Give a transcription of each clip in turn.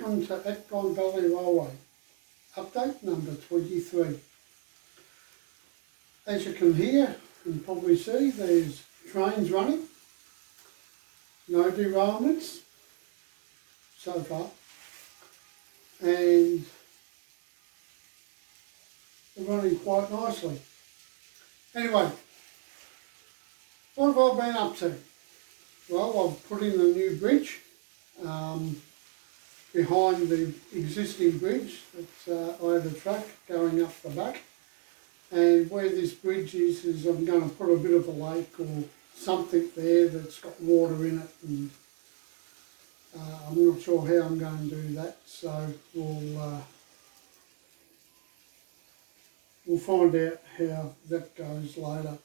welcome to Eckbron Valley Railway, update number 23. As you can hear and probably see, there's trains running, no derailments so far, and they're running quite nicely. Anyway, what have I been up to? Well, I've put in a new bridge behind the existing bridge. I have a track going up the back, and where this bridge is I'm going to put a bit of a lake or something there that's got water in it, and I'm not sure how I'm going to do that, so we'll find out how that goes later.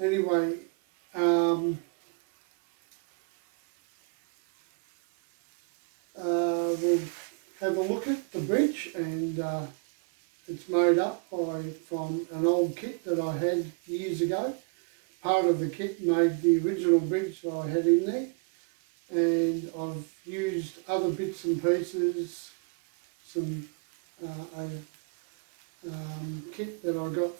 Anyway, we'll have a look at the bridge, and it's made up from an old kit that I had years ago. Part of the kit made the original bridge that I had in there, and I've used other bits and pieces, some kit that I got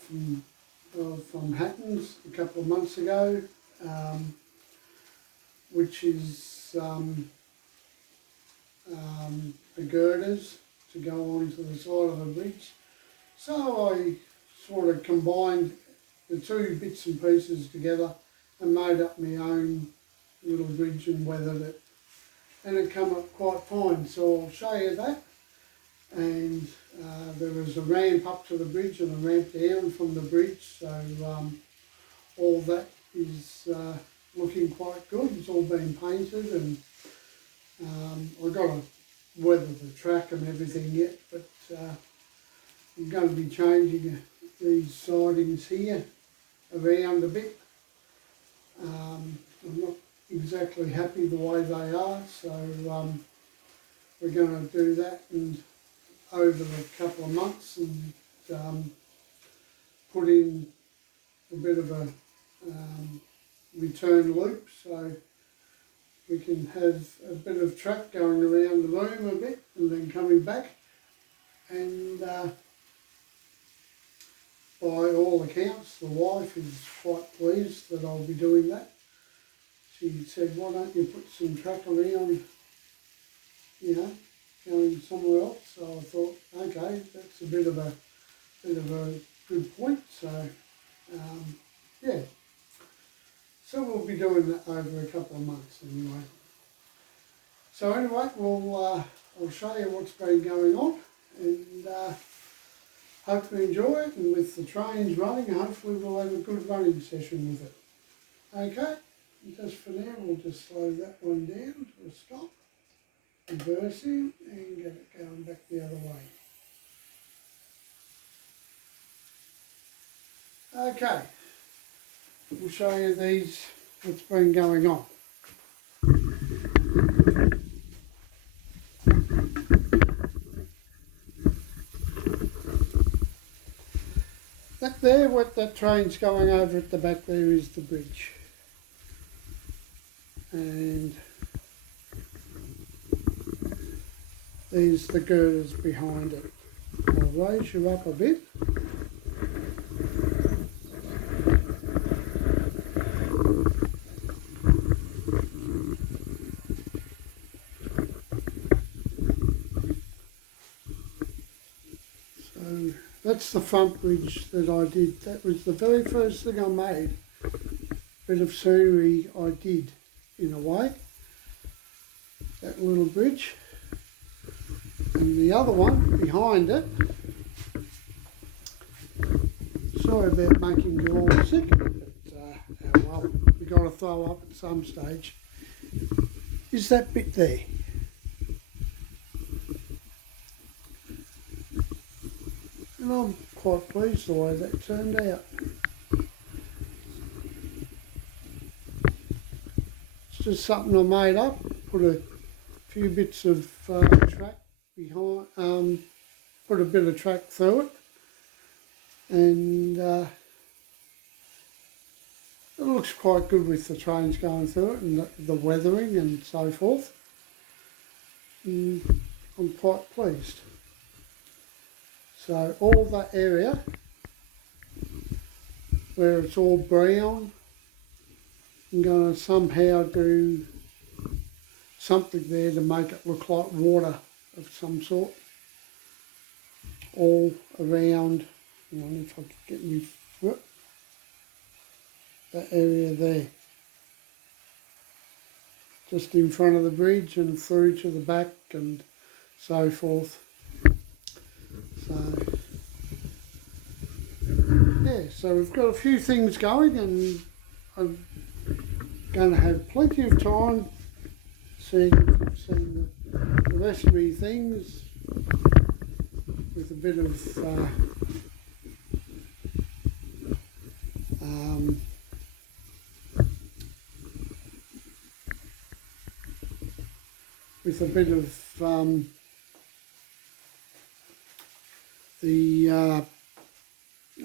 from Hatton's a couple of months ago, which is the girders to go onto the side of a bridge. So I sort of combined the two bits and pieces together and made up my own little bridge and weathered it, and it came up quite fine. So I'll show you that. And there was a ramp up to the bridge and a ramp down from the bridge, so all that is looking quite good. It's all been painted, and I've got to weather the track and everything yet, but I'm going to be changing these sidings here around a bit. I'm not exactly happy the way they are, so we're going to do that and over a couple of months, and put in a bit of a return loop, so we can have a bit of track going around the room a bit and then coming back. And by all accounts, the wife is quite pleased that I'll be doing that. She said, why don't you put some track around, going somewhere else? So I thought, okay, that's a bit of a good point. So yeah, so we'll be doing that over a couple of months anyway. So anyway, I'll show you what's been going on, and hope you enjoy it. And with the trains running, hopefully we'll have a good running session with it. Okay, and just for now, we'll just slow that one down to a stop, reversing, and get it going back the other way. Okay, we'll show you what's been going on. What that train's going over at the back there is the bridge, and there's the girders behind it. I'll raise you up a bit. So that's the front bridge that I did. That was the very first thing I made. Bit of scenery I did, in a way. That little bridge. And the other one behind it, sorry about making you all sick, but well, we've got to throw up at some stage, is that bit there. And I'm quite pleased the way that turned out. It's just something I made up, put a few bits of track behind, put a bit of track through it, and it looks quite good with the trains going through it and the weathering and so forth. and I'm quite pleased. So all that area where it's all brown, I'm going to somehow do something there to make it look like water of some sort, all around. I wonder if I could get my foot, that area there, just in front of the bridge and through to the back and so forth. So yeah, so we've got a few things going, and I'm going to have plenty of time seeing the rest of these things with a bit of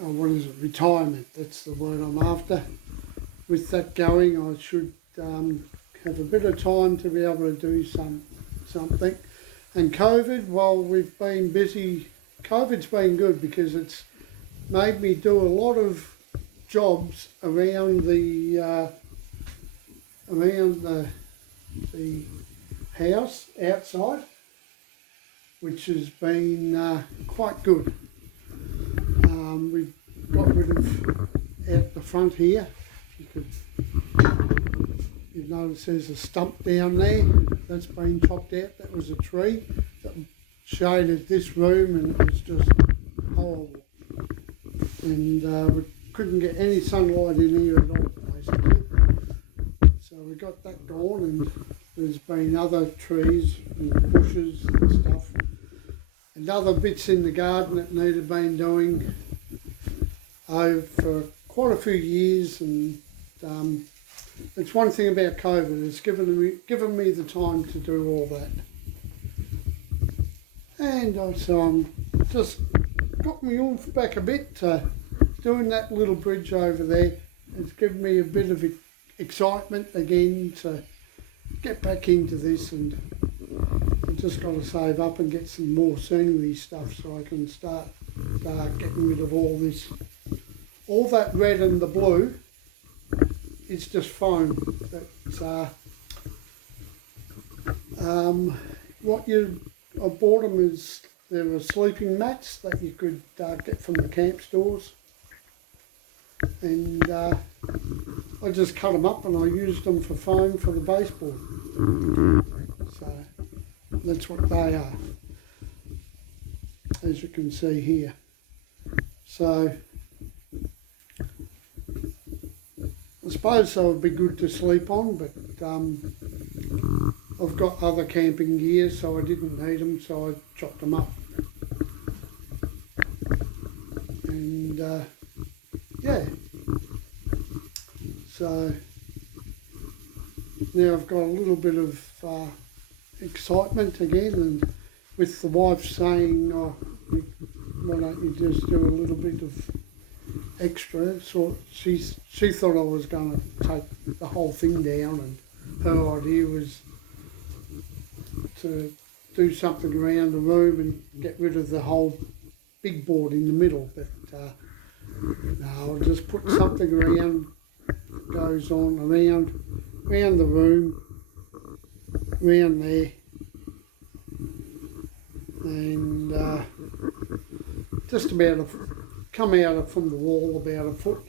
what is it, retirement, that's the word I'm after. With that going, I should have a bit of time to be able to do something. And COVID, well, we've been busy. COVID's been good because it's made me do a lot of jobs around the house outside, which has been quite good. We've got rid of out the front here. You notice there's a stump down there that's been chopped out. That was a tree that shaded this room, and it was just horrible. And we couldn't get any sunlight in here at all, basically. So we got that gone, and there's been other trees and bushes and stuff, and other bits in the garden that needed been doing for quite a few years. And it's one thing about COVID, it's given me the time to do all that. And so I'm just got me oomph back a bit to doing that little bridge over there. It's given me a bit of excitement again to get back into this, and I've just got to save up and get some more scenery stuff so I can start getting rid of all this. All that red and the blue, it's just foam. I bought them as there were sleeping mats that you could get from the camp stores, and I just cut them up and I used them for foam for the baseboard. So that's what they are, as you can see here. So I suppose they would be good to sleep on, but I've got other camping gear, so I didn't need them, so I chopped them up. And yeah, so now I've got a little bit of excitement again, and with the wife saying, oh, why don't you just do a little bit of extra, so she thought I was going to take the whole thing down, and her idea was to do something around the room and get rid of the whole big board in the middle. But no, I'll just put something around, goes on around the room, around there, and just about come out from the wall about a foot,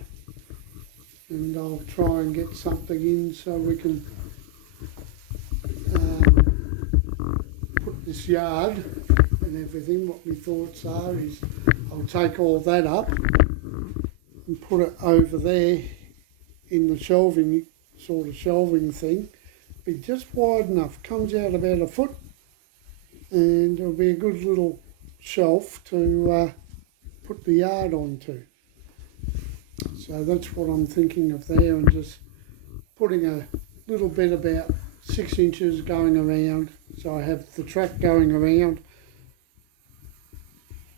and I'll try and get something in so we can put this yard and everything. What my thoughts are is I'll take all that up and put it over there in the shelving, sort of shelving thing. Be just wide enough, comes out about a foot, and it'll be a good little shelf to put the yard onto. So that's what I'm thinking of there, and just putting a little bit about 6 inches going around, so I have the track going around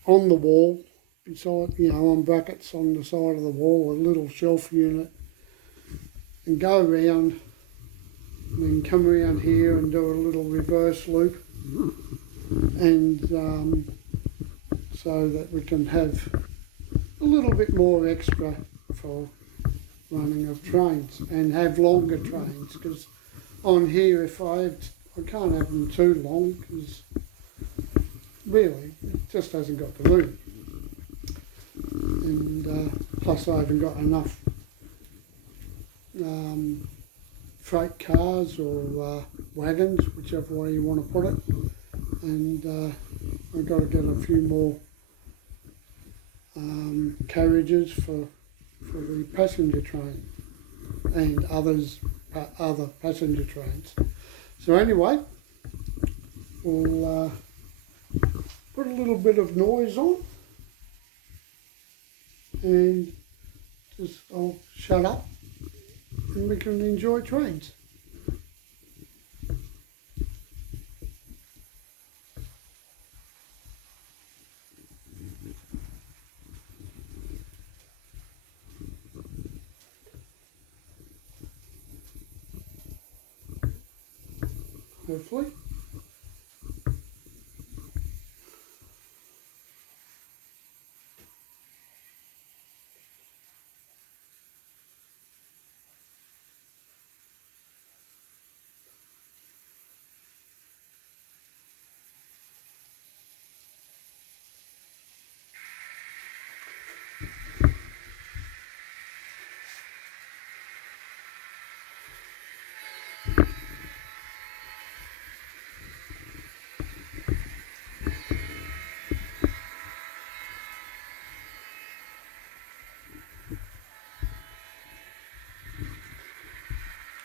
on the wall, beside, on brackets on the side of the wall, a little shelf unit, and go around, and then come around here and do a little reverse loop and so that we can have a little bit more extra for running of trains and have longer trains, because on here I can't have them too long because really it just hasn't got the room, and plus I haven't got enough freight cars or wagons, whichever way you want to put it, and I've got to get a few more carriages for the passenger train and other passenger trains. So anyway, we'll put a little bit of noise on and I'll shut up and we can enjoy trains. Hopefully.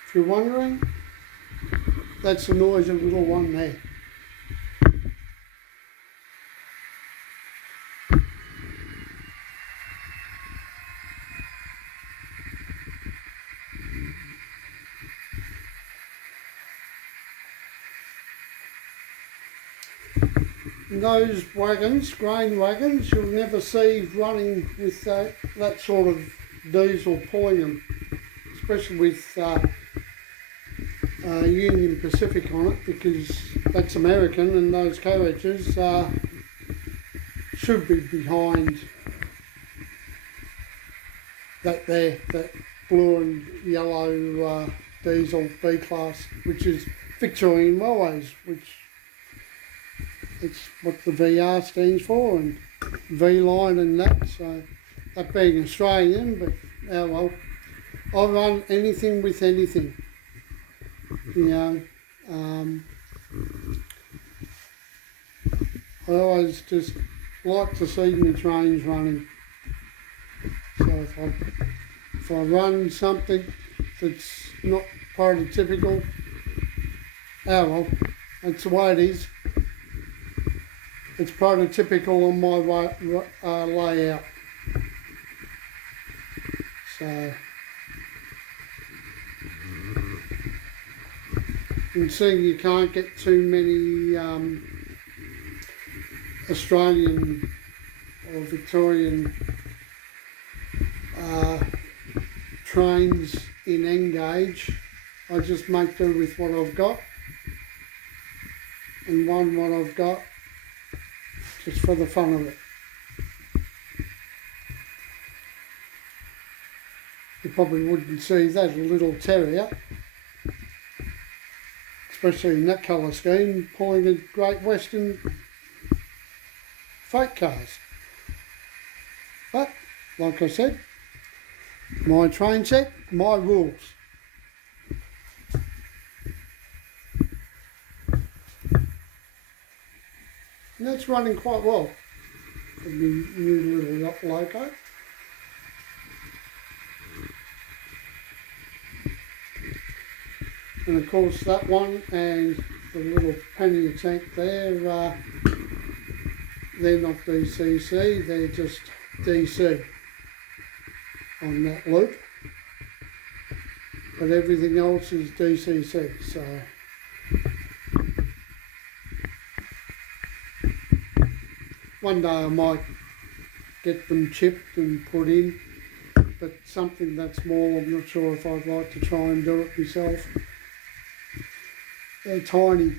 If you're wondering, that's the noise of the little one there. And those wagons, grain wagons, you'll never see running with that sort of diesel pulling them, especially with Union Pacific on it, because that's American and those carriages should be behind that blue and yellow diesel B-class, which is Victorian Railways, which it's what the VR stands for, and V-line and that, so that being Australian, but oh well, I run anything with anything, you know. I always just like to see my trains running, so if I run something that's not prototypical, oh well, that's the way it is. It's prototypical on my layout. So, and seeing you can't get too many Australian or Victorian trains in N-gauge, I just make do with what I've got, and what I've got just for the fun of it. You probably wouldn't see that a little terrier, especially in that colour scheme, pulling a Great Western freight cars. But, like I said, my train set, my rules. And that's running quite well for the new little loco. And of course that one and the little pannier tank there, they're not DCC, they're just DC on that loop. But everything else is DCC, so one day I might get them chipped and put in, but something that small, I'm not sure if I'd like to try and do it myself. They're tiny,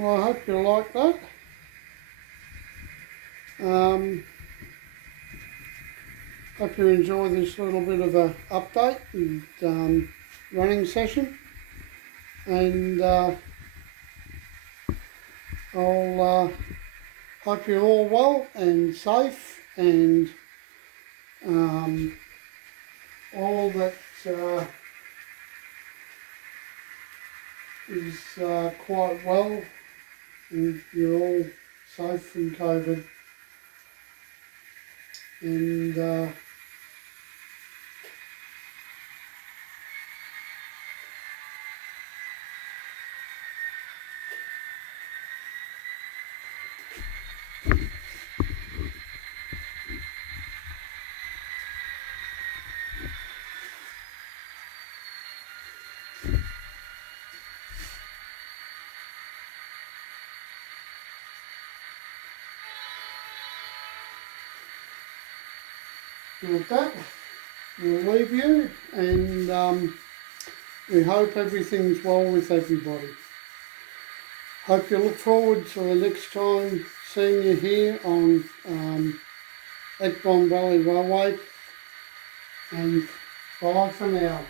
Well, I hope you like that. Hope you enjoy this little bit of a update and running session, and I'll hope you're all well and safe, and all that is quite well, and you're all safe from COVID, and with that, we'll leave you, and we hope everything's well with everybody. Hope you look forward to the next time seeing you here on Eckbron Valley Railway, and bye for now.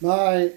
Bye.